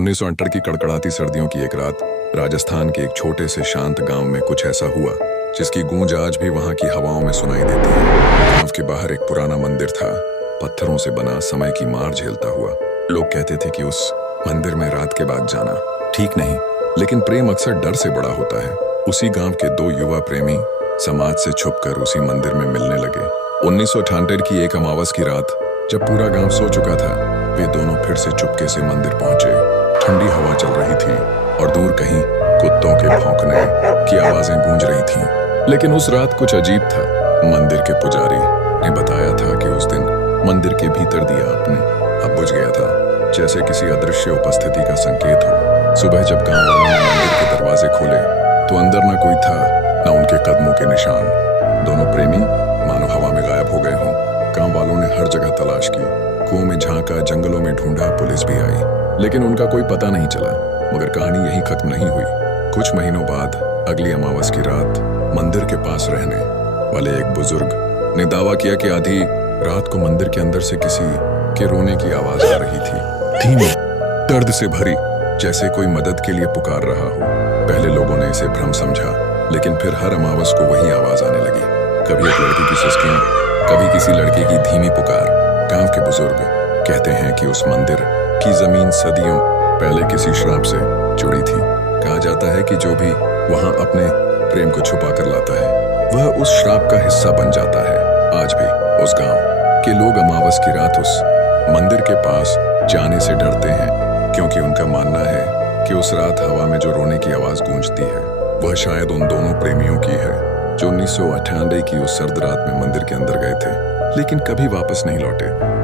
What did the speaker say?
1968 की कड़कड़ाती सर्दियों की एक रात राजस्थान के एक छोटे से शांत गांव में कुछ ऐसा हुआ जिसकी गूंज आज भी वहां की हवाओं में सुनाई देती है। गांव के बाहर एक पुराना मंदिर था, पत्थरों से बना, समय की मार झेलता हुआ। लोग कहते थे कि उस मंदिर में रात के बाद जाना ठीक नहीं, लेकिन प्रेम अक्सर डर से बड़ा होता है। उसी गांव के दो युवा प्रेमी समाज से छुपकर उसी मंदिर में मिलने लगे। 1998 की एक अमावस की रात, जब पूरा गांव सो चुका था, वे दोनों फिर से चुपके से मंदिर पहुंचे। ठंडी हवा चल रही थी और दूर कहीं कुत्तों के भौंकने की आवाजें गूंज रही थीं। लेकिन उस रात कुछ अजीब था। मंदिर के पुजारी ने बताया था कि उस दिन मंदिर के भीतर दिया अपने अब बुझ गया था, जैसे किसी अदृश्य उपस्थिति का संकेत हो। सुबह जब गांव वालों ने मंदिर के दरवाजे खोले तो अंदर न कोई था, न उनके कदमों के निशान। दोनों प्रेमी मानो हवा में गायब हो गए हों। गांव वालों ने हर जगह तलाश की, कुओं में झांका, जंगलों में ढूंढा, पुलिस भी आई, लेकिन उनका कोई पता नहीं चला। मगर कहानी यहीं खत्म नहीं हुई। कुछ महीनों बाद अगली अमावस की रात मंदिर के पास रहने वाले एक बुजुर्ग ने दावा किया कि आधी रात को मंदिर के अंदर से किसी के रोने की आवाज आ रही थी, धीमी, दर्द से भरी, जैसे कोई मदद के लिए पुकार रहा हो। पहले लोगों ने इसे भ्रम समझा, लेकिन फिर हर अमावस को वही आवाज आने लगी। कभी एक लड़की की सिसकियां, कभी किसी लड़के की धीमी पुकार। गांव के बुजुर्ग कहते हैं कि उस मंदिर की जमीन सदियों पहले किसी श्राप से जुड़ी थी। कहा जाता है कि जो भी वहां अपने प्रेम को छुपा कर लाता है, वह उस श्राप का हिस्सा बन जाता है। आज भी उस गांव के लोग अमावस की रात उस मंदिर के पास जाने से डरते हैं, क्योंकि उनका मानना है कि उस रात हवा में जो रोने की आवाज गूंजती है, वह शायद उन दोनों प्रेमियों की है जो 1998 की उस सर्द रात में मंदिर के अंदर गए थे, लेकिन कभी वापस नहीं लौटे।